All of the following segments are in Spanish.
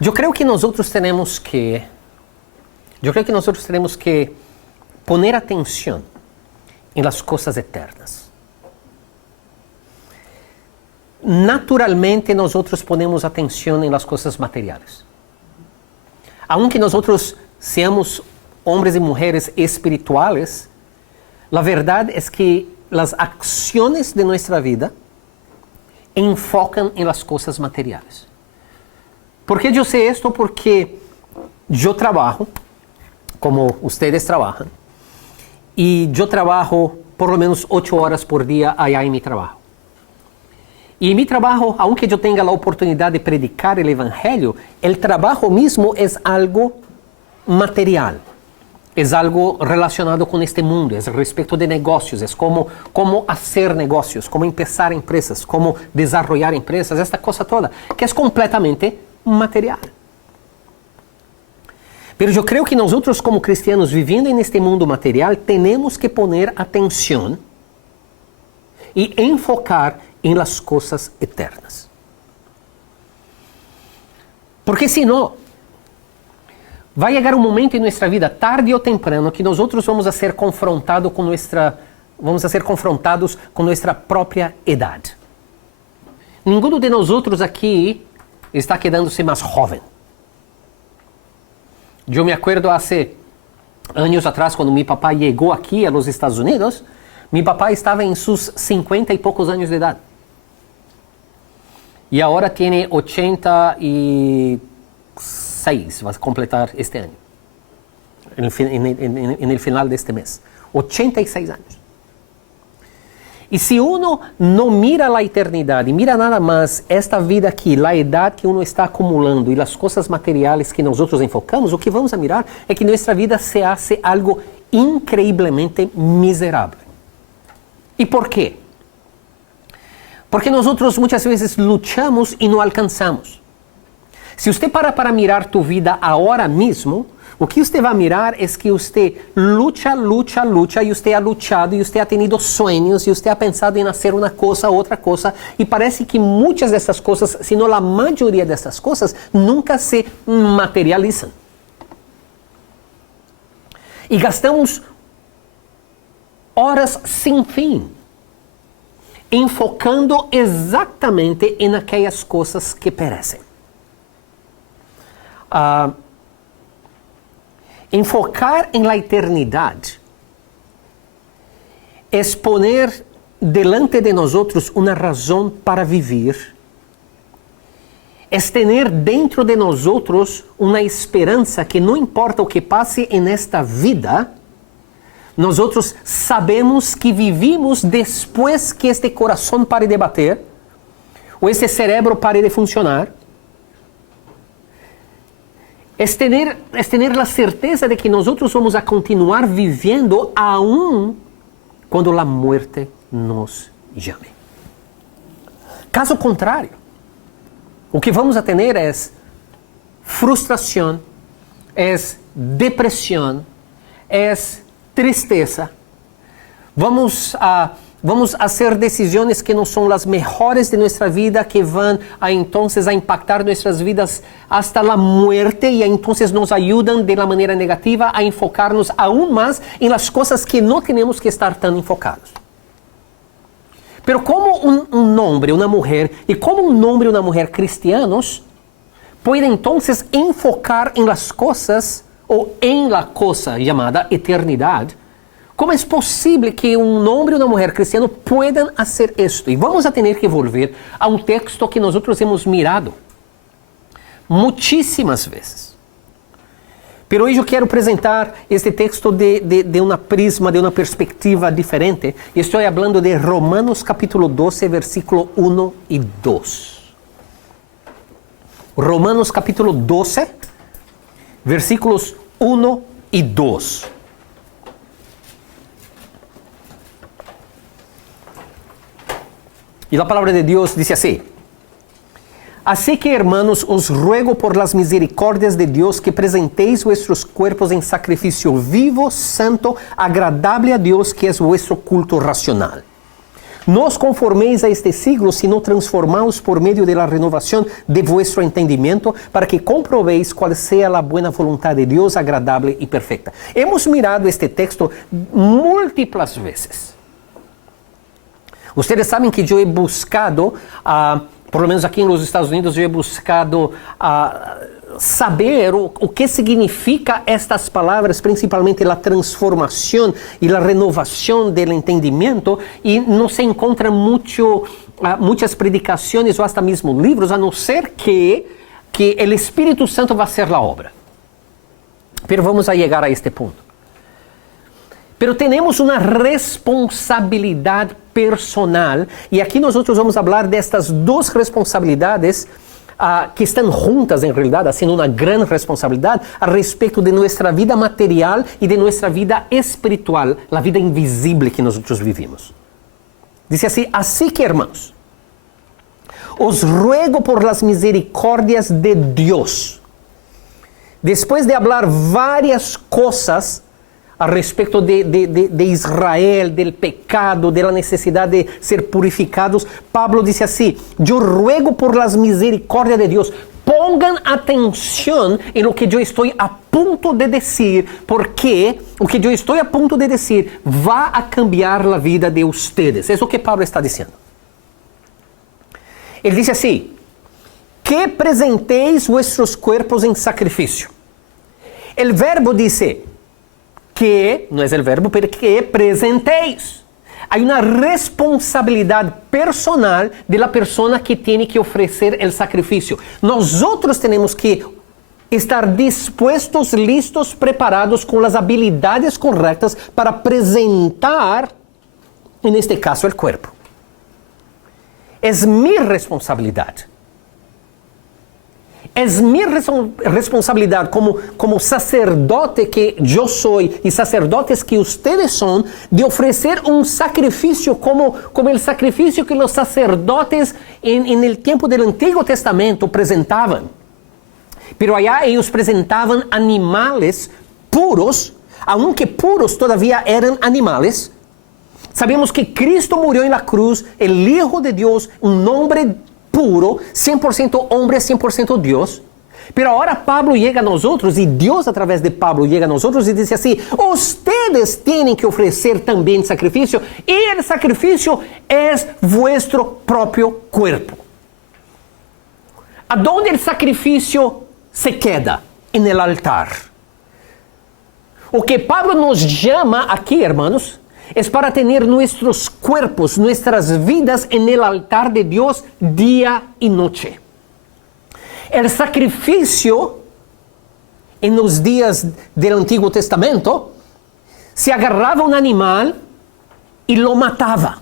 Yo creo que nosotros tenemos que poner atención en las cosas eternas. Naturalmente nosotros ponemos atención en las cosas materiales. Aunque nosotros seamos hombres y mujeres espirituales, la verdad es que las acciones de nuestra vida enfocan en las cosas materiales. ¿Por qué yo sé esto? Porque yo trabajo, como ustedes trabajan, y yo trabajo por lo menos 8 horas por día allá en mi trabajo. Y en mi trabajo, aunque yo tenga la oportunidad de predicar el Evangelio, el trabajo mismo es algo material. Es algo relacionado con este mundo, es respecto de negocios, es cómo hacer negocios, cómo empezar empresas, cómo desarrollar empresas, esta cosa toda, que es completamente material. Pero yo creo que nosotros como cristianos viviendo en este mundo material tenemos que poner atención y enfocar en las cosas eternas. Porque si no, va a llegar un momento en nuestra vida, tarde o temprano, que nosotros vamos a ser confrontados con nuestra propia edad. Ninguno de nosotros aquí está quedándose más joven. Yo me acuerdo hace años atrás, cuando mi papá llegó aquí a los Estados Unidos, mi papá estaba en sus 50 y pocos años de edad. Y ahora tiene 86, va a completar este año, en el final de este mes. 86 años. Y si uno no mira la eternidad y mira nada más esta vida aquí, la edad que uno está acumulando y las cosas materiales que nosotros enfocamos, lo que vamos a mirar es que nuestra vida se hace algo increíblemente miserable. ¿Y por qué? Porque nosotros muchas veces luchamos y no alcanzamos. Si usted para mirar tu vida ahora mismo, o que usted va a mirar es que usted lucha, y usted ha luchado, y usted ha tenido sueños, y usted ha pensado en hacer una cosa, otra cosa, y parece que muchas de estas cosas, si no la mayoría de estas cosas, nunca se materializan. Y gastamos horas sin fin, enfocando exactamente en aquellas cosas que perecen. Enfocar en la eternidad es poner delante de nosotros una razón para vivir, es tener dentro de nosotros una esperanza que no importa o que pase en esta vida, nosotros sabemos que vivimos después que este corazón pare de bater, o este cerebro pare de funcionar. Es tener la certeza de que nosotros vamos a continuar viviendo aún cuando la muerte nos llame. Caso contrario, o que vamos a tener es frustración, es depresión, es tristeza. Vamos a hacer decisiones que no son las mejores de nuestra vida, que van entonces a impactar nuestras vidas hasta la muerte y entonces nos ayudan de la manera negativa a enfocarnos aún más en las cosas que no tenemos que estar tan enfocados. Pero como un hombre, una mujer, y como un hombre y una mujer cristianos, pueden entonces enfocar en las cosas o en la cosa llamada eternidad. ¿Cómo es posible que un hombre y una mujer cristiano puedan hacer esto? Y vamos a tener que volver a un texto que nosotros hemos mirado muchísimas veces. Pero hoy yo quiero presentar este texto de una prisma, de una perspectiva diferente. Y estoy hablando de Romanos capítulo 12, versículo 1 y 2. Romanos capítulo 12, versículos 1 y 2. Y la palabra de Dios dice así: Así que, hermanos, os ruego por las misericordias de Dios que presentéis vuestros cuerpos en sacrificio vivo, santo, agradable a Dios, que es vuestro culto racional. No os conforméis a este siglo, sino transformaos por medio de la renovación de vuestro entendimiento, para que comprovéis cuál sea la buena voluntad de Dios, agradable y perfecta. Hemos mirado este texto múltiples veces. Ustedes saben que yo he buscado, por lo menos aquí en los Estados Unidos, yo he buscado saber o que significa estas palavras, principalmente la transformación y la renovación del entendimiento, y no se encuentran muchas predicaciones o hasta mismo libros, a no ser que el Espíritu Santo va a hacer la obra. Pero vamos a llegar a este punto. Pero tenemos una responsabilidad personal, y aquí nosotros vamos a hablar de estas dos responsabilidades que están juntas en realidad, haciendo una gran responsabilidad a respecto de nuestra vida material y de nuestra vida espiritual, la vida invisible que nosotros vivimos. Dice así: así que, hermanos, os ruego por las misericordias de Dios, después de hablar varias cosas a respecto de Israel, del pecado, de la necesidad de ser purificados, Pablo dice así: yo ruego por las misericordias de Dios. Pongan atención en lo que yo estoy a punto de decir, porque lo que yo estoy a punto de decir va a cambiar la vida de ustedes. Es lo que Pablo está diciendo. Él dice así: que presentéis vuestros cuerpos en sacrificio. El verbo dice que, no es el verbo, pero que presentéis. Hay una responsabilidad personal de la persona que tiene que ofrecer el sacrificio. Nosotros tenemos que estar dispuestos, listos, preparados, con las habilidades correctas para presentar, en este caso, el cuerpo. Es mi responsabilidad. Es mi responsabilidad como sacerdote que yo soy y sacerdotes que ustedes son, de ofrecer un sacrificio como el sacrificio que los sacerdotes en el tiempo del Antiguo Testamento presentaban. Pero allá ellos presentaban animales puros, aunque puros todavía eran animales. Sabemos que Cristo murió en la cruz, el Hijo de Dios, un hombre puro, 100% hombre, 100% Dios. Pero ahora Pablo llega a nosotros, y Dios a través de Pablo llega a nosotros y dice así: ustedes tienen que ofrecer también sacrificio, y el sacrificio es vuestro propio cuerpo. ¿A dónde el sacrificio se queda? En el altar. O que Pablo nos llama aquí, hermanos, es para tener nuestros cuerpos, nuestras vidas en el altar de Dios día y noche. El sacrificio en los días del Antiguo Testamento, se agarraba un animal y lo mataba.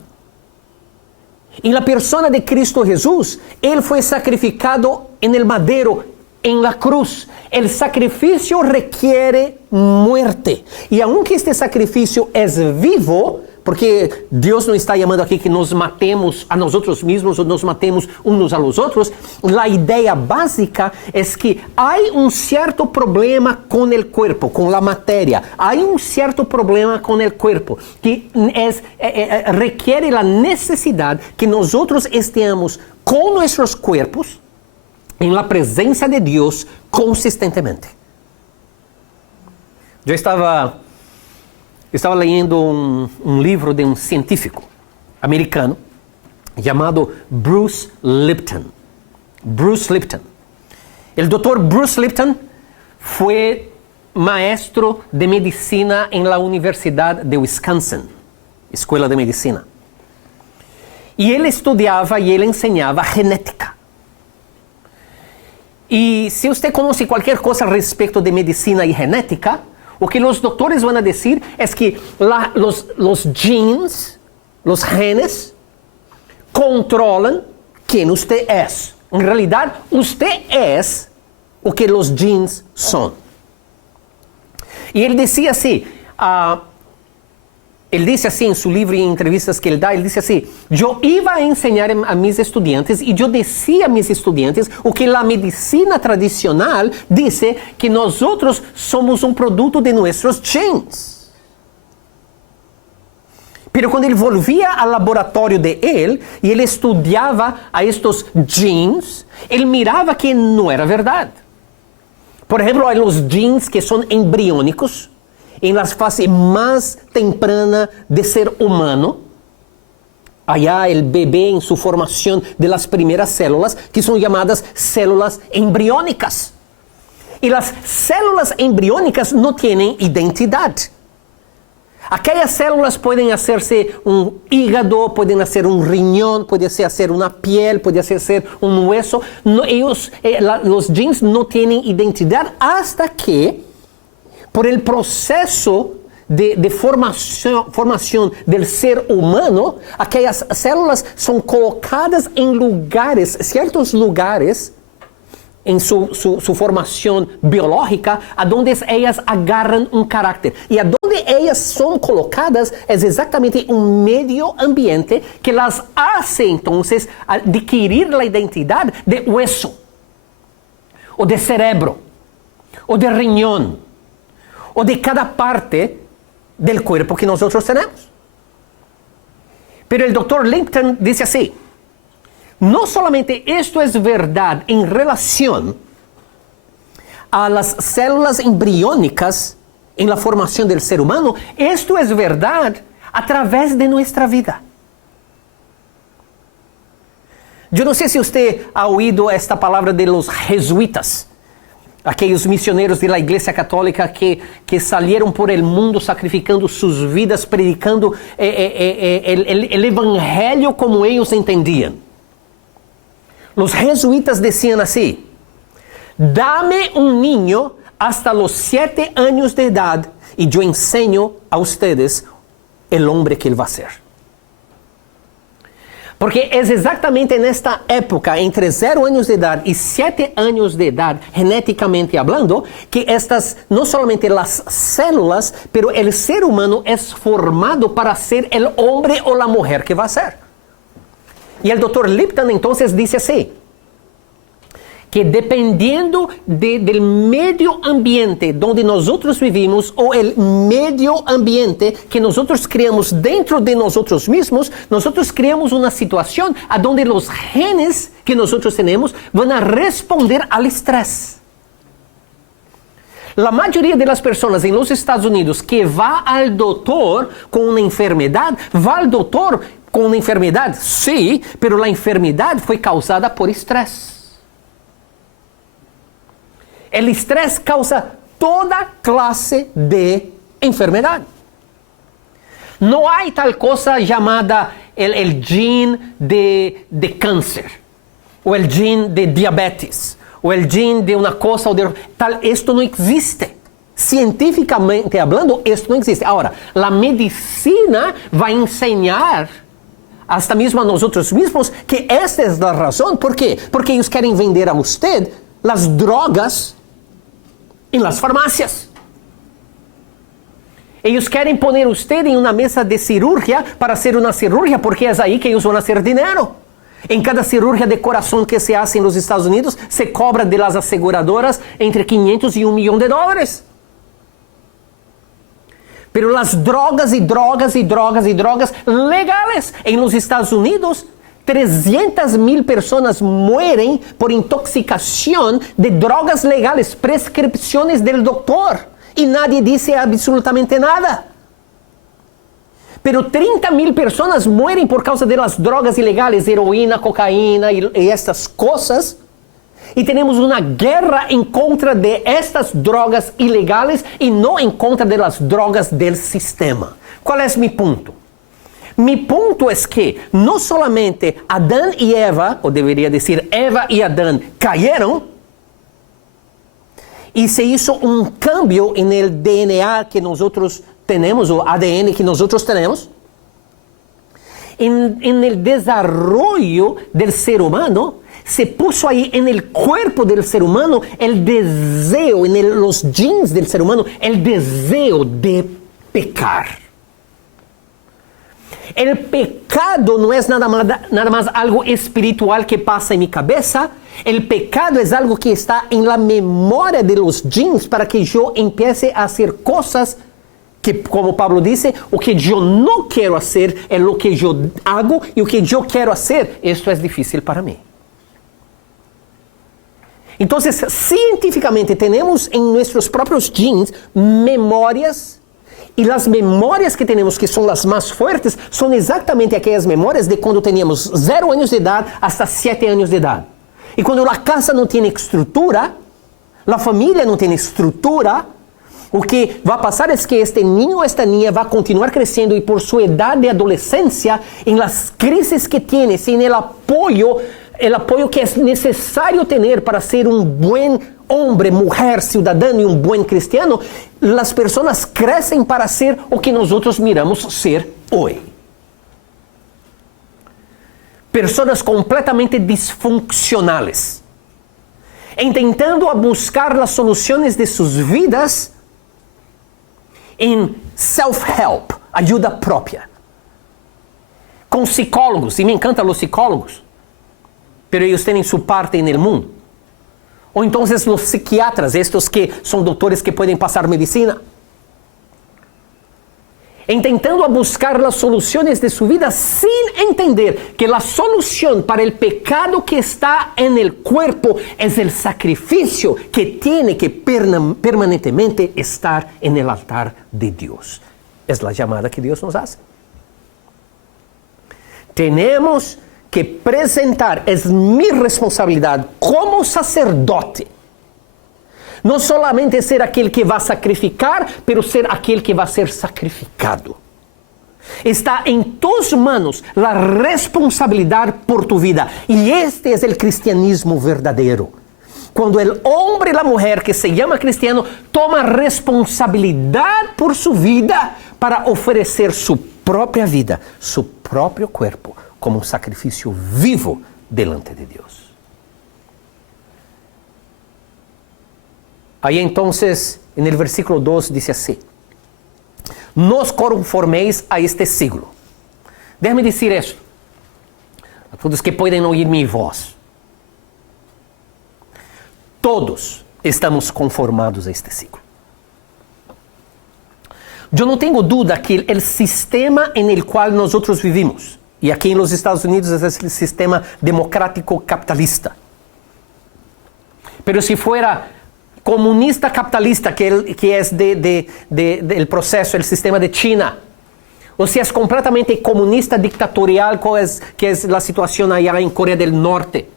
En la persona de Cristo Jesús, Él fue sacrificado en el madero, en la cruz. El sacrificio requiere muerte. Y aunque este sacrificio es vivo, porque Dios no está llamando aquí que nos matemos a nosotros mismos o nos matemos unos a los otros, la idea básica es que hay un cierto problema con el cuerpo, con la materia. Hay un cierto problema con el cuerpo que requiere la necesidad que nosotros estemos con nuestros cuerpos en la presencia de Dios consistentemente. Yo estaba leyendo un libro de un científico americano llamado Bruce Lipton. Bruce Lipton. El doctor Bruce Lipton fue maestro de medicina en la Universidad de Wisconsin, Escuela de Medicina. Y él estudiaba y él enseñaba genética. Y si usted conoce cualquier cosa respecto de medicina y genética, o que los doctores van a decir es que los genes, los genes, controlan quién usted es. En realidad, usted es o que los genes son. Y él decía así, él dice así en su libro y en entrevistas que él da, él dice así: yo iba a enseñar a mis estudiantes y yo decía a mis estudiantes o que la medicina tradicional dice que nosotros somos un producto de nuestros genes. Pero cuando él volvía al laboratorio de él y él estudiaba a estos genes, él miraba que no era verdad. Por ejemplo, hay los genes que son embriónicos, en la fase más temprana de ser humano. Allá el bebé en su formación de las primeras células, que son llamadas células embriónicas. Y las células embriónicas no tienen identidad. Aquellas células pueden hacerse un hígado, pueden hacer un riñón, puede hacer una piel, puede hacer un hueso. No, los genes no tienen identidad hasta que, por el proceso de formación del ser humano, aquellas células son colocadas en lugares, ciertos lugares, en su formación biológica, a donde ellas agarran un carácter. Y a donde ellas son colocadas es exactamente un medio ambiente que las hace entonces adquirir la identidad de hueso, o de cerebro, o de riñón, o de cada parte del cuerpo que nosotros tenemos. Pero el doctor Lipton dice así: no solamente esto es verdad en relación a las células embriónicas en la formación del ser humano, esto es verdad a través de nuestra vida. Yo no sé si usted ha oído esta palabra de los jesuitas, aquellos misioneros de la Iglesia Católica que salieron por el mundo sacrificando sus vidas, predicando el evangelio como ellos entendían. Los jesuitas decían así: dame un niño hasta los 7 años de edad y yo enseño a ustedes el hombre que él va a ser. Porque es exactamente en esta época, entre 0 años de edad y 7 años de edad, genéticamente hablando, que estas, no solamente las células, pero el ser humano es formado para ser el hombre o la mujer que va a ser. Y el doctor Lipton entonces dice así, que dependiendo del medio ambiente donde nosotros vivimos o el medio ambiente que nosotros creamos dentro de nosotros mismos, nosotros creamos una situación a donde los genes que nosotros tenemos van a responder al estrés. La mayoría de las personas en los Estados Unidos que va al doctor con una enfermedad, va al doctor con una enfermedad, sí, pero la enfermedad fue causada por estrés. El estrés causa toda clase de enfermedad. No hay tal cosa llamada el gen de cáncer, o el gen de diabetes, o el gen de una cosa o de tal. Esto no existe. Científicamente hablando, esto no existe. Ahora, la medicina va a enseñar hasta mismo a nosotros mismos que esta es la razón. ¿Por qué? Porque ellos quieren vender a usted las drogas en las farmacias. Ellos quieren poner usted en una mesa de cirugía para hacer una cirugía, porque es ahí que ellos van a hacer dinero. En cada cirugía de corazón que se hace en los Estados Unidos, se cobra de las aseguradoras entre 500 y $1 millón. Pero las drogas y drogas y drogas y drogas legales en los Estados Unidos, 300,000 personas mueren por intoxicación de drogas legales, prescripciones del doctor, y nadie dice absolutamente nada. Pero 30,000 personas mueren por causa de las drogas ilegales, heroína, cocaína y estas cosas. Y tenemos una guerra en contra de estas drogas ilegales y no en contra de las drogas del sistema. ¿Cuál es mi punto? Mi punto es que no solamente Adán y Eva, o debería decir Eva y Adán, cayeron y se hizo un cambio en el DNA que nosotros tenemos, o ADN que nosotros tenemos. En el desarrollo del ser humano, se puso ahí en el cuerpo del ser humano el deseo, los genes del ser humano, el deseo de pecar. El pecado no es nada más algo espiritual que pasa en mi cabeza. El pecado es algo que está en la memoria de los genes para que yo empiece a hacer cosas Que, como Pablo dice, o que yo no quiero hacer es lo que yo hago, y o que yo quiero hacer, esto es difícil para mí. Entonces, científicamente tenemos en nuestros propios genes memorias, y las memorias que tenemos, que son las más fuertes, son exactamente aquellas memorias de cuando teníamos 0 años de edad hasta 7 años de edad. Y cuando la casa no tiene estructura, la familia no tiene estructura, o que va a pasar es que este niño o esta niña va a continuar creciendo, y por su edad de adolescencia, en las crisis que tiene, sin el apoyo que es necesario tener para ser un buen hombre, mujer, ciudadano y un buen cristiano, las personas crecen para ser o que nosotros miramos ser hoy. Personas completamente disfuncionales, intentando buscar las soluciones de sus vidas en self-help, ayuda propia, con psicólogos, y me encantan los psicólogos, pero ellos tienen su parte en el mundo. O entonces los psiquiatras, estos que son doctores que pueden pasar medicina, intentando buscar las soluciones de su vida sin entender que la solución para el pecado que está en el cuerpo es el sacrificio que tiene que permanentemente estar en el altar de Dios. Es la llamada que Dios nos hace. Tenemos que presentar, es mi responsabilidad como sacerdote, no solamente ser aquel que va a sacrificar, pero ser aquel que va a ser sacrificado. Está en tus manos la responsabilidad por tu vida, y este es el cristianismo verdadero. Cuando el hombre y la mujer que se llama cristiano toma responsabilidad por su vida para ofrecer su propia vida, su propio cuerpo, como un sacrificio vivo delante de Dios. Ahí entonces, en el versículo 2 dice así: no os conforméis a este siglo. Déjame decir esto a todos que pueden oír mi voz. Todos estamos conformados a este siglo. Yo no tengo duda que el sistema en el cual nosotros vivimos, y aquí en los Estados Unidos es el sistema democrático capitalista. Pero si fuera comunista capitalista, que es del proceso, el sistema de China, o si es completamente comunista dictatorial, que es la situación allá en Corea del Norte,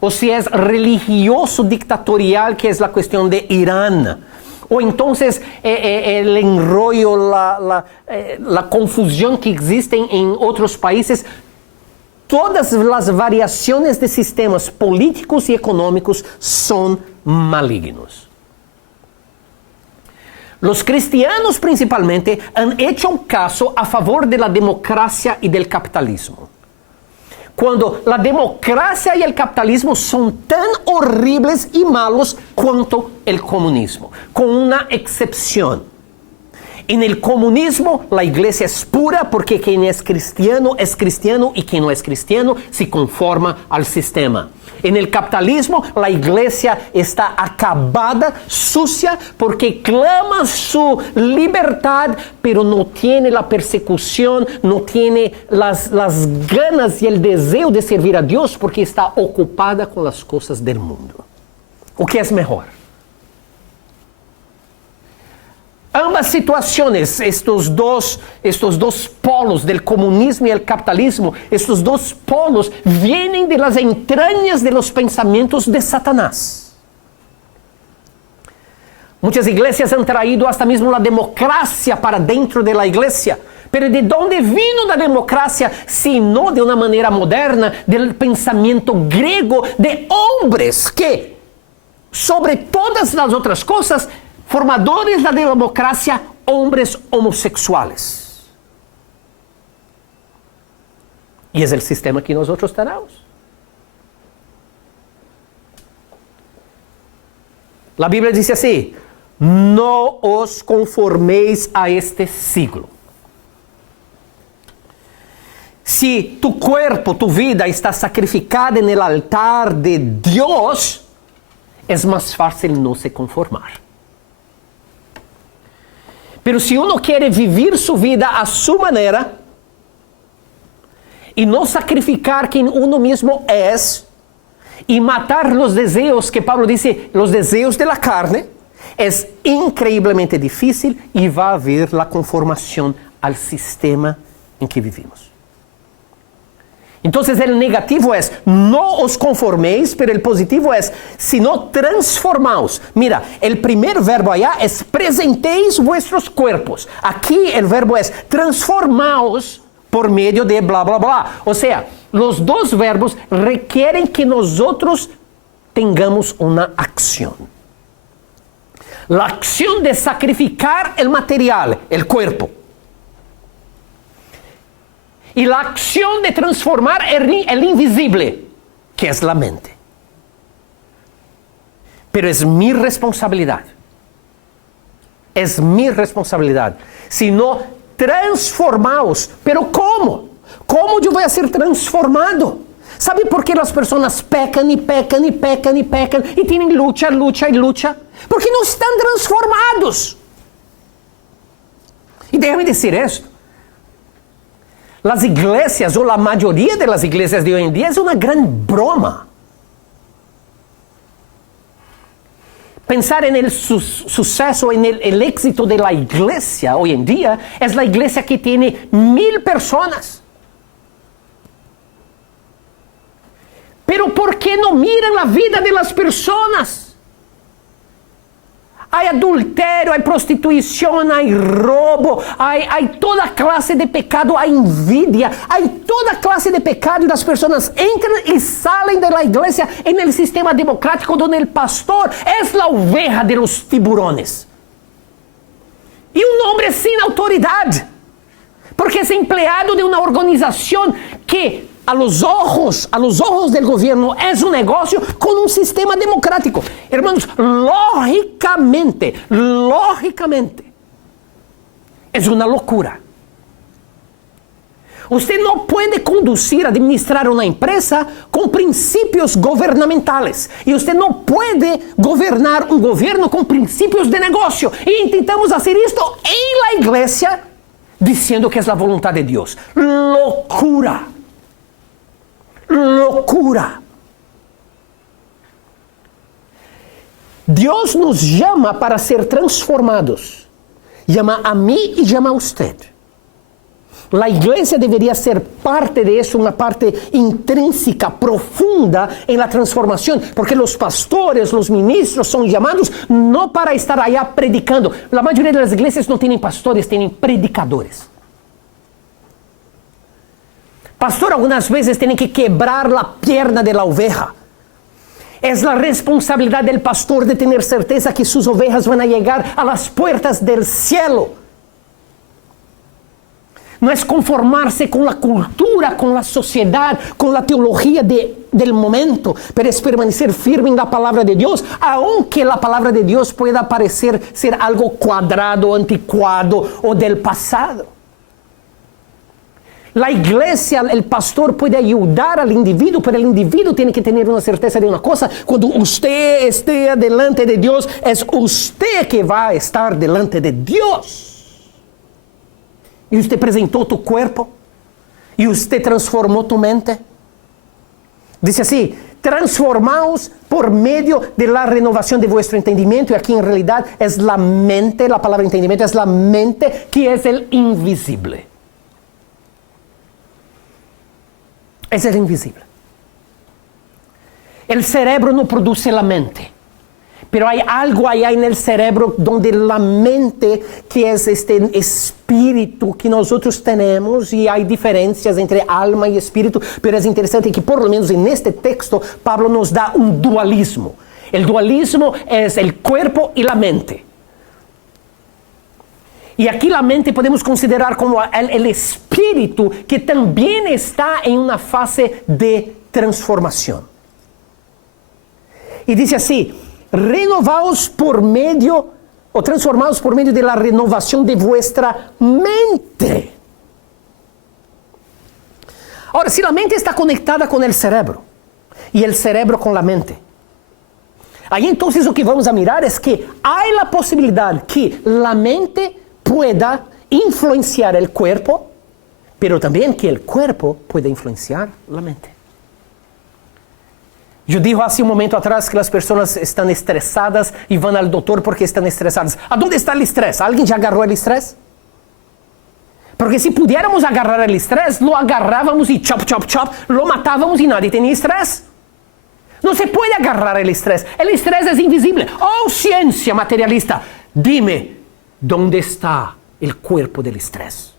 o si es religioso dictatorial, que es la cuestión de Irán, o entonces el enrollo, la confusión que existe en otros países. Todas las variaciones de sistemas políticos y económicos son malignos. Los cristianos principalmente han hecho un caso a favor de la democracia y del capitalismo. Cuando la democracia y el capitalismo son tan horribles y malos cuanto el comunismo, con una excepción. En el comunismo la iglesia es pura porque quien es cristiano y quien no es cristiano se conforma al sistema. En el capitalismo la iglesia está acabada, sucia, porque clama su libertad, pero no tiene la persecución, no tiene las ganas y el deseo de servir a Dios porque está ocupada con las cosas del mundo. ¿O qué es mejor? Ambas situaciones, estos dos polos del comunismo y el capitalismo, estos dos polos vienen de las entrañas de los pensamientos de Satanás. Muchas iglesias han traído hasta mismo la democracia para dentro de la iglesia. Pero ¿de dónde vino la democracia? Sino de una manera moderna, del pensamiento griego de hombres que, sobre todas las otras cosas, formadores de la democracia, hombres homosexuales. Y es el sistema que nosotros tenemos. La Biblia dice así: no os conforméis a este siglo. Si tu cuerpo, tu vida está sacrificada en el altar de Dios, es más fácil no se conformar. Pero si uno quiere vivir su vida a su manera y no sacrificar quien uno mismo es y matar los deseos que Pablo dice, los deseos de la carne, es increíblemente difícil y va a haber la conformación al sistema en que vivimos. Entonces el negativo es, no os conforméis, pero el positivo es, sino transformaos. Mira, el primer verbo allá es presentéis vuestros cuerpos. Aquí el verbo es transformaos por medio de bla, bla, bla. O sea, los dos verbos requieren que nosotros tengamos una acción. La acción de sacrificar el material, el cuerpo. Y la acción de transformar el invisible, que es la mente. Pero es mi responsabilidad. Es mi responsabilidad. Si no, transformaos. ¿Pero cómo? ¿Cómo yo voy a ser transformado? ¿Sabe por qué las personas pecan y pecan y pecan y pecan y tienen lucha, lucha y lucha? Porque no están transformados. Y déjame decir esto. Las iglesias, o la mayoría de las iglesias de hoy en día, es una gran broma. Pensar en el suceso, en el éxito de la iglesia hoy en día, es la iglesia que tiene 1000 personas. Pero ¿por qué no miran la vida de las personas? Hay adulterio, hay prostitución, hay robo, hay toda clase de pecado, hay envidia, hay toda clase de pecado y las personas entran y salen de la iglesia en el sistema democrático donde el pastor es la oveja de los tiburones. Y un hombre sin autoridad, porque es empleado de una organización que a los ojos del gobierno es un negocio con un sistema democrático. Hermanos, lógicamente, es una locura. Usted no puede conducir, administrar una empresa con principios gubernamentales. Y usted no puede gobernar un gobierno con principios de negocio. Y intentamos hacer esto en la iglesia diciendo que es la voluntad de Dios. Locura. Locura. Dios nos llama para ser transformados. Llama a mí y llama a usted. La iglesia debería ser parte de eso, una parte intrínseca, profunda en la transformación, porque los pastores, los ministros son llamados no para estar allá predicando. La mayoría de las iglesias no tienen pastores, tienen predicadores. Pastor algunas veces tiene que quebrar la pierna de la oveja. Es la responsabilidad del pastor de tener certeza que sus ovejas van a llegar a las puertas del cielo. No es conformarse con la cultura, con la sociedad, con la teología del momento, pero es permanecer firme en la palabra de Dios, aunque la palabra de Dios pueda parecer ser algo cuadrado, anticuado o del pasado. La iglesia, el pastor puede ayudar al individuo, pero el individuo tiene que tener una certeza de una cosa. Cuando usted esté delante de Dios, es usted que va a estar delante de Dios. Y usted presentó tu cuerpo, y usted transformó tu mente. Dice así, transformaos por medio de la renovación de vuestro entendimiento. Y aquí en realidad es la mente, la palabra entendimiento es la mente que es el invisible. Es el invisible. El cerebro no produce la mente, pero hay algo allá en el cerebro donde la mente, que es este espíritu que nosotros tenemos, y hay diferencias entre alma y espíritu, pero es interesante que por lo menos en este texto Pablo nos da un dualismo. El dualismo es el cuerpo y la mente. Y aquí la mente podemos considerar como el espíritu que también está en una fase de transformación. Y dice así, renovaos por medio, o transformaos por medio de la renovación de vuestra mente. Ahora, si la mente está conectada con el cerebro, y el cerebro con la mente, ahí entonces lo que vamos a mirar es que hay la posibilidad que la mente pueda influenciar el cuerpo, pero también que el cuerpo pueda influenciar la mente. Yo dije hace un momento atrás que las personas están estresadas y van al doctor porque están estresadas. ¿A dónde está el estrés? ¿Alguien ya agarró el estrés? Porque si pudiéramos agarrar el estrés, lo agarrábamos y chop, chop, chop, lo matábamos y nadie tenía estrés. No se puede agarrar el estrés. El estrés es invisible. Oh, ciencia materialista, dime, ¿dónde está el cuerpo del estrés?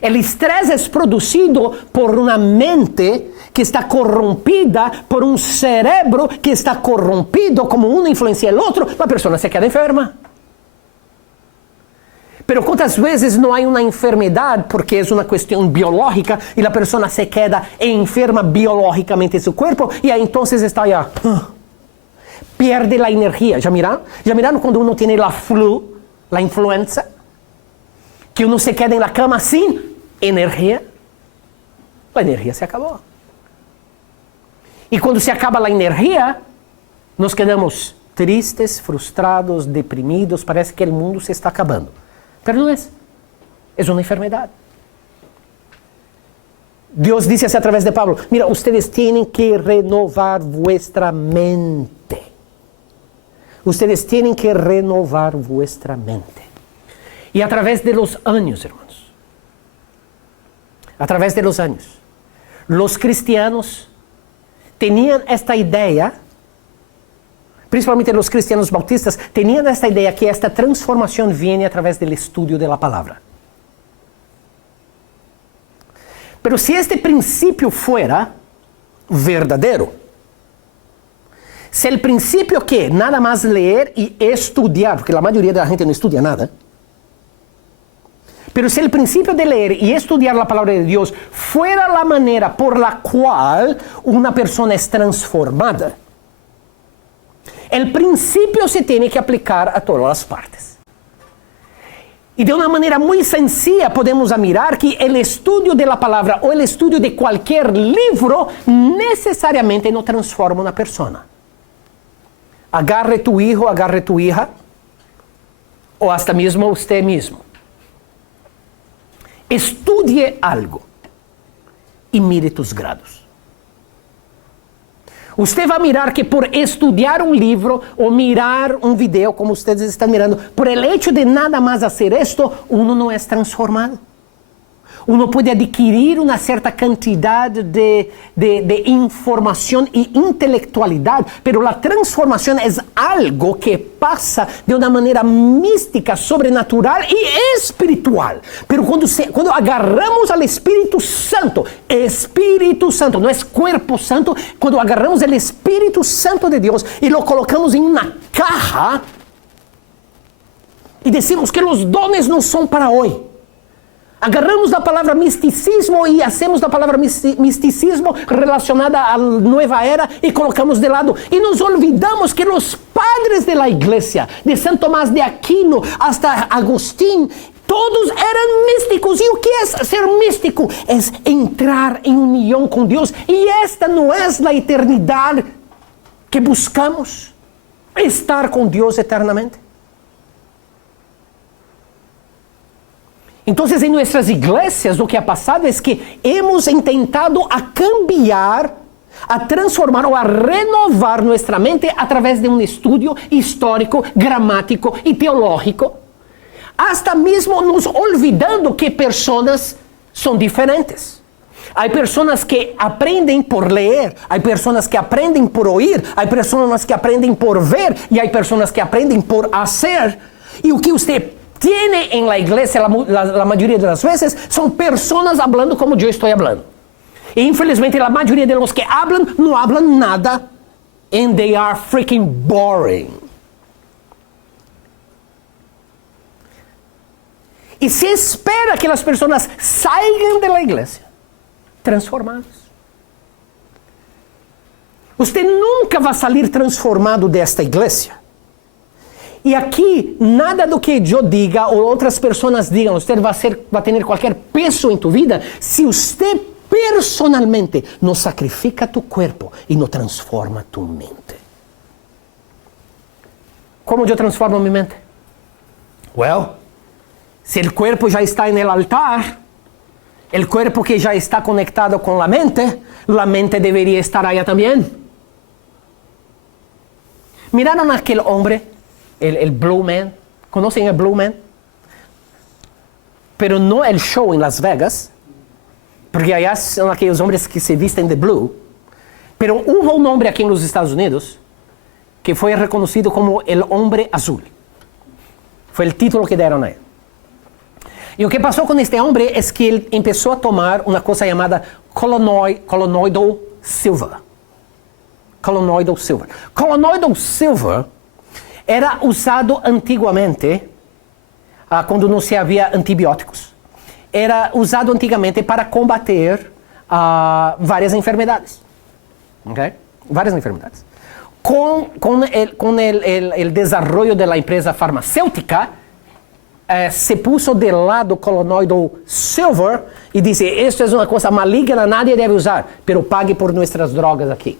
El estrés es producido por una mente que está corrompida, por un cerebro que está corrompido, como uno influencia al otro, la persona se queda enferma. Pero ¿cuántas veces no hay una enfermedad porque es una cuestión biológica y la persona se queda enferma biológicamente en su cuerpo y ahí entonces está allá, pierde la energía? ¿Ya miraron? ¿Ya miraron cuando uno tiene la flu, la influenza? Que uno se queda en la cama sin energía. La energía se acabó. Y cuando se acaba la energía, nos quedamos tristes, frustrados, deprimidos, parece que el mundo se está acabando. Pero no es. Es una enfermedad. Dios dice así a través de Pablo, mira, ustedes tienen que renovar vuestra mente. Ustedes tienen que renovar vuestra mente. Y a través de los años, hermanos, a través de los años, los cristianos tenían esta idea, principalmente los cristianos bautistas, tenían esta idea que esta transformación viene a través del estudio de la palabra. Pero si este principio fuera verdadero, si el principio que nada más leer y estudiar, porque la mayoría de la gente no estudia nada, pero si el principio de leer y estudiar la palabra de Dios fuera la manera por la cual una persona es transformada, el principio se tiene que aplicar a todas las partes. Y de una manera muy sencilla podemos mirar que el estudio de la palabra o el estudio de cualquier libro necesariamente no transforma una persona. Agarre tu hijo, agarre tu hija, o hasta mismo usted mismo. Estudie algo y mire tus grados. Usted va a mirar que por estudiar un libro o mirar un video como ustedes están mirando, por el hecho de nada más hacer esto, uno no es transformado. Uno puede adquirir una cierta cantidad de información e intelectualidad, pero la transformación es algo que pasa de una manera mística, sobrenatural y espiritual. Pero cuando agarramos al Espíritu Santo, no es cuerpo santo, cuando agarramos el Espíritu Santo de Dios y lo colocamos en una caja y decimos que los dones no son para hoy. Agarramos la palabra misticismo y hacemos la palabra misticismo relacionada a la nueva era y colocamos de lado. Y nos olvidamos que los padres de la iglesia, de San Tomás de Aquino hasta Agustín, todos eran místicos. ¿Y qué es ser místico? Es entrar en unión con Dios. Y esta no es la eternidad que buscamos, estar con Dios eternamente. Entonces, en nuestras iglesias, lo que ha pasado es que hemos intentado a cambiar, a transformar o a renovar nuestra mente a través de un estudio histórico, gramático y teológico, hasta mismo nos olvidando que personas son diferentes. Hay personas que aprenden por leer, hay personas que aprenden por oír, hay personas que aprenden por ver y hay personas que aprenden por hacer. Y lo que usted tiene en la iglesia la mayoría de las veces son personas hablando como yo estoy hablando. E infelizmente la mayoría de los que hablan no hablan nada and they are freaking boring. Y se espera que las personas salgan de la iglesia transformadas. Usted nunca va a salir transformado de esta iglesia. Y aquí, nada do que yo diga o otras personas digan, usted va a tener cualquier peso en tu vida si usted personalmente no sacrifica tu cuerpo y no transforma tu mente. ¿Cómo yo transformo mi mente? Well, si el cuerpo ya está en el altar, el cuerpo que ya está conectado con la mente debería estar allá también. ¿Miraron a aquel hombre, el Blue Man? ¿Conocen el Blue Man? Pero no el show en Las Vegas, porque allá son aquellos hombres que se visten de blue. Pero hubo un hombre aquí en los Estados Unidos que fue reconocido como el hombre azul. Fue el título que dieron a él. Y lo que pasó con este hombre es que él empezó a tomar una cosa llamada colloidal silver. Colloidal silver. Colloidal silver era usado antiguamente, cuando no se había antibióticos. Era usado antigamente para combater varias enfermedades. ¿Okay? Varias enfermedades. Con el desarrollo de la empresa farmacéutica, se puso del lado colloidal silver y dice, esto es una cosa maligna, nadie debe usar, pero pague por nuestras drogas aquí.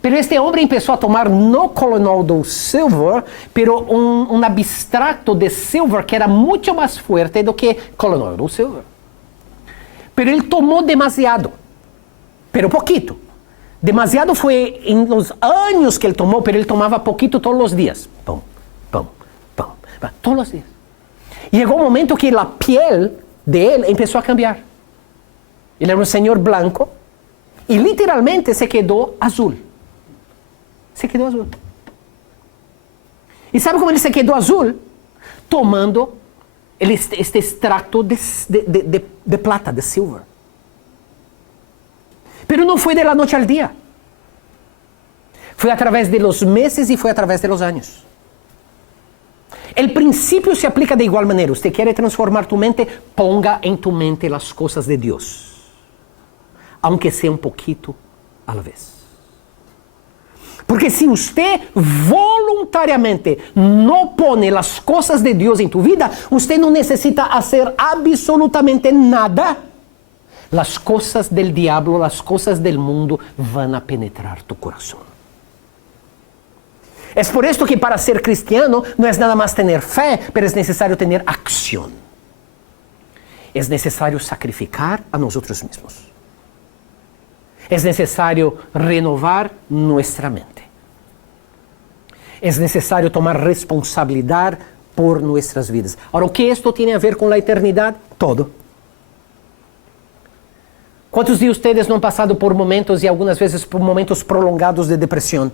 Pero este hombre empezó a tomar no colloidal silver, pero un abstracto de silver que era mucho más fuerte do que colloidal silver. Pero él tomó demasiado, pero poquito. Demasiado fue en los años que él tomó, pero él tomaba poquito todos los días. Pum, pum, pum, todos los días. Y llegó un momento que la piel de él empezó a cambiar. Él era un señor blanco y literalmente se quedó azul. Se quedó azul. ¿Y sabe cómo él se quedó azul? Tomando este extracto de plata, de silver. Pero no fue de la noche al día. Fue a través de los meses y fue a través de los años. El principio se aplica de igual manera. Usted quiere transformar tu mente, ponga en tu mente las cosas de Dios. Aunque sea un poquito a la vez. Porque si usted voluntariamente no pone las cosas de Dios en tu vida, usted no necesita hacer absolutamente nada. Las cosas del diablo, las cosas del mundo van a penetrar tu corazón. Es por esto que para ser cristiano no es nada más tener fe, pero es necesario tener acción. Es necesario sacrificar a nosotros mismos. Es necesario renovar nuestra mente. Es necesario tomar responsabilidad por nuestras vidas. Ahora, ¿qué esto tiene a ver con la eternidad? Todo. ¿Cuántos de ustedes no han pasado por momentos y algunas veces por momentos prolongados de depresión?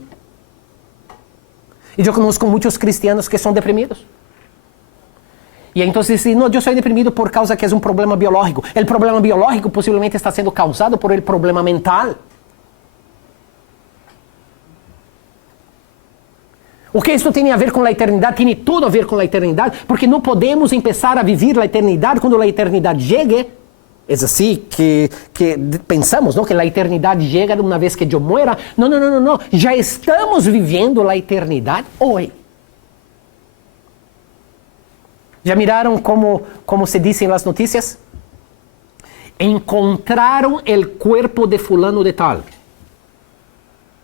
Y yo conozco muchos cristianos que son deprimidos. Y entonces dicen, no, yo soy deprimido por causa que es un problema biológico. El problema biológico posiblemente está siendo causado por el problema mental. O que esto tiene a ver con la eternidad, tiene todo a ver con la eternidad, porque no podemos empezar a vivir la eternidad cuando la eternidad llegue. Es así que pensamos, ¿no? Que la eternidad llega de una vez que yo muera. No. Ya estamos viviendo la eternidad hoy. ¿Ya miraron cómo se dice en las noticias? Encontraron el cuerpo de fulano de tal.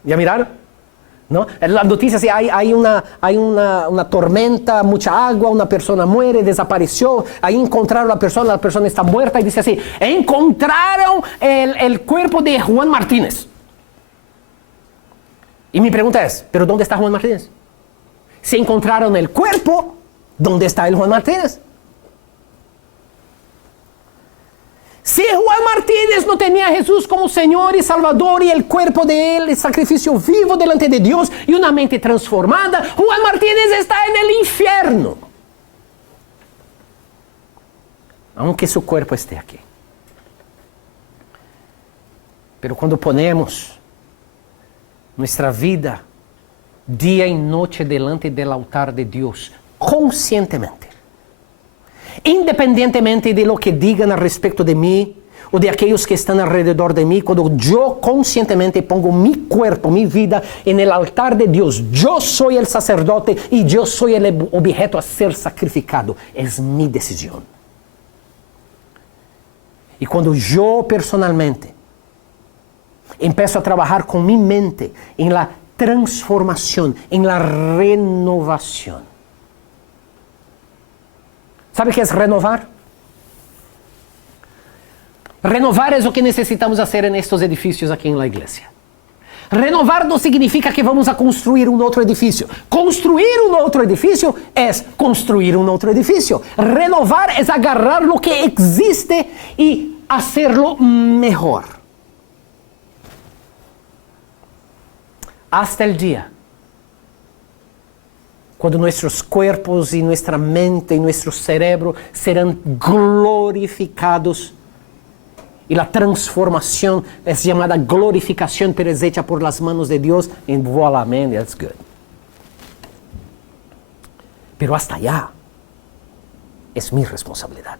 ¿Ya miraron? ¿No? Las noticias, hay una tormenta, mucha agua, una persona muere, desapareció, ahí encontraron a la persona está muerta y dice así, encontraron el cuerpo de Juan Martínez. Y mi pregunta es, ¿pero dónde está Juan Martínez? Si encontraron el cuerpo, ¿dónde está el Juan Martínez? Si Juan Martínez no tenía a Jesús como Señor y Salvador y el cuerpo de él, el sacrificio vivo delante de Dios y una mente transformada, Juan Martínez está en el infierno. Aunque su cuerpo esté aquí. Pero cuando ponemos nuestra vida día y noche delante del altar de Dios, conscientemente, independientemente de lo que digan al respecto de mí o de aquellos que están alrededor de mí, cuando yo conscientemente pongo mi cuerpo, mi vida en el altar de Dios, yo soy el sacerdote y yo soy el objeto a ser sacrificado. Es mi decisión. Y cuando yo personalmente empiezo a trabajar con mi mente en la transformación, en la renovación. ¿Sabe qué es renovar? Renovar es lo que necesitamos hacer en estos edificios aquí en la iglesia. Renovar no significa que vamos a construir un otro edificio. Construir un otro edificio es construir un otro edificio. Renovar es agarrar lo que existe y hacerlo mejor. Hasta el día cuando nuestros cuerpos y nuestra mente y nuestro cerebro serán glorificados. Y la transformación es llamada glorificación, pero es hecha por las manos de Dios. And voila, man, that's good. Pero hasta allá es mi responsabilidad.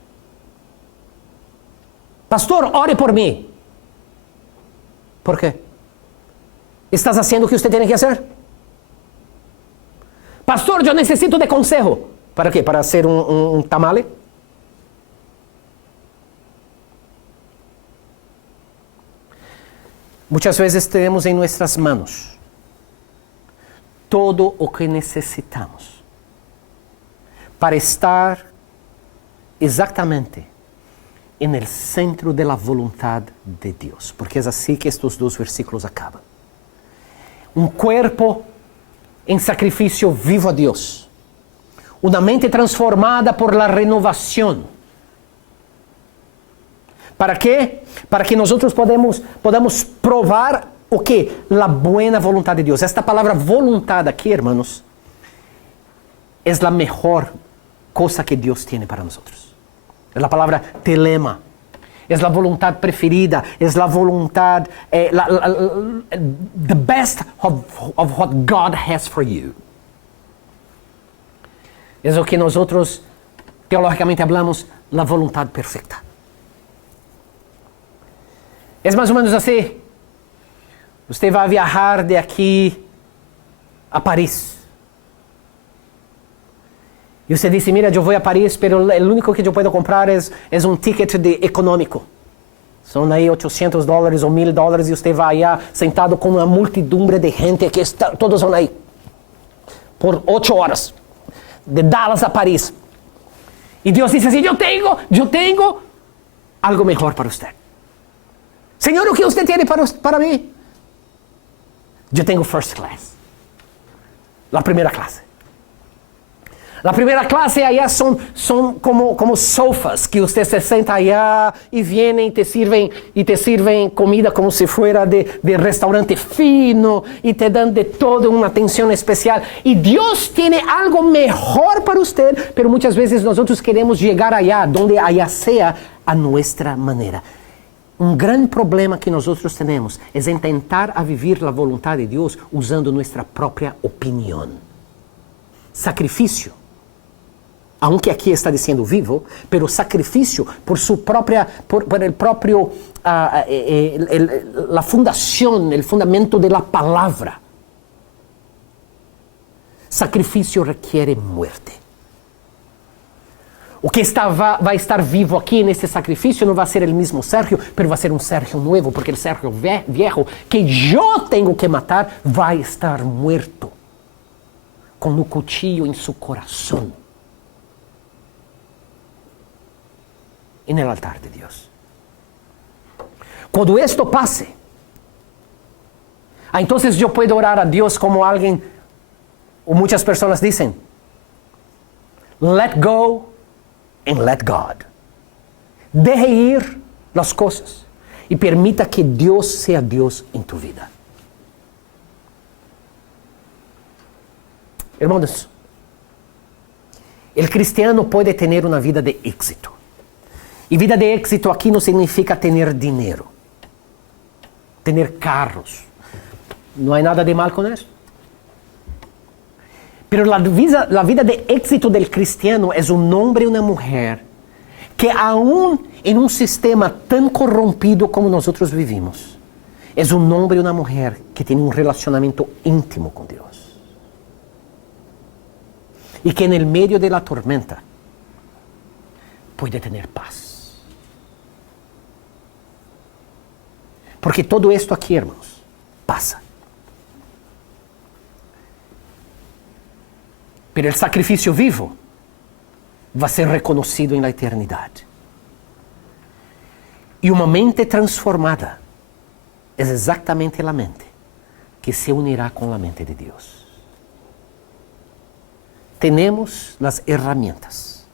Pastor, ore por mí. ¿Por qué? ¿Estás haciendo lo que usted tiene que hacer? Pastor, yo necesito de consejo. ¿Para qué? ¿Para hacer un tamale? Muchas veces tenemos en nuestras manos todo lo que necesitamos para estar exactamente en el centro de la voluntad de Dios. Porque es así que estos dos versículos acaban. Un cuerpo en sacrificio vivo a Dios. Una mente transformada por la renovación. ¿Para qué? Para que nosotros podamos probar o qué? La buena voluntad de Dios. Esta palabra voluntad aquí, hermanos, es la mejor cosa que Dios tiene para nosotros. Es la palabra telema. Es la voluntad preferida. Es la voluntad, the best of what God has for you. Es lo que nosotros teológicamente hablamos, la voluntad perfecta. Es más o menos así. Usted va a viajar de aquí a París. Y usted dice, mira, yo voy a París, pero el único que yo puedo comprar es un ticket económico. Son ahí $800 o $1,000 y usted va allá sentado con una multidumbre de gente que todos van ahí. Por 8 horas. De Dallas a París. Y Dios dice así, yo tengo algo mejor para usted. Señor, ¿o qué usted tiene para mí? Yo tengo first class. La primera clase. La primera clase allá son como sofás que usted se sienta allá y vienen y te sirven comida como si fuera de restaurante fino y te dan de todo una atención especial. Y Dios tiene algo mejor para usted, pero muchas veces nosotros queremos llegar allá, donde allá sea, a nuestra manera. Un gran problema que nosotros tenemos es intentar a vivir la voluntad de Dios usando nuestra propia opinión. Sacrificio, aunque aquí está diciendo vivo, pero sacrificio por su propia, por el propio, la fundación, el fundamento de la palabra. Sacrificio requiere muerte. O que va a estar vivo aquí nesse sacrifício não vai ser o mesmo Sérgio, mas vai ser um Sérgio novo, porque o Sérgio viejo que eu tenho que matar vai estar muerto, com um cuchillo em seu coração, en el altar de Deus. Quando isto passe, entonces eu posso orar a Deus como alguém, ou muitas pessoas dizem, let go and let God. Deje ir las cosas y permita que Dios sea Dios en tu vida. Hermanos, el cristiano puede tener una vida de éxito. Y vida de éxito aquí no significa tener dinero, tener carros. No hay nada de mal con eso. Pero la vida de éxito del cristiano es un hombre y una mujer que aún en un sistema tan corrompido como nosotros vivimos, es un hombre y una mujer que tiene un relacionamiento íntimo con Dios. Y que en el medio de la tormenta puede tener paz. Porque todo esto aquí, hermanos, pasa. Pero el sacrificio vivo va a ser reconocido en la eternidad. Y una mente transformada es exactamente la mente que se unirá con la mente de Dios. Tenemos las herramientas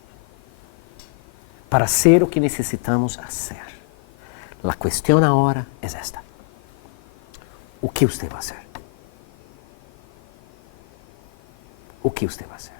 para hacer lo que necesitamos hacer. La cuestión ahora es esta. ¿O qué usted va a hacer? ¿O qué usted va a hacer?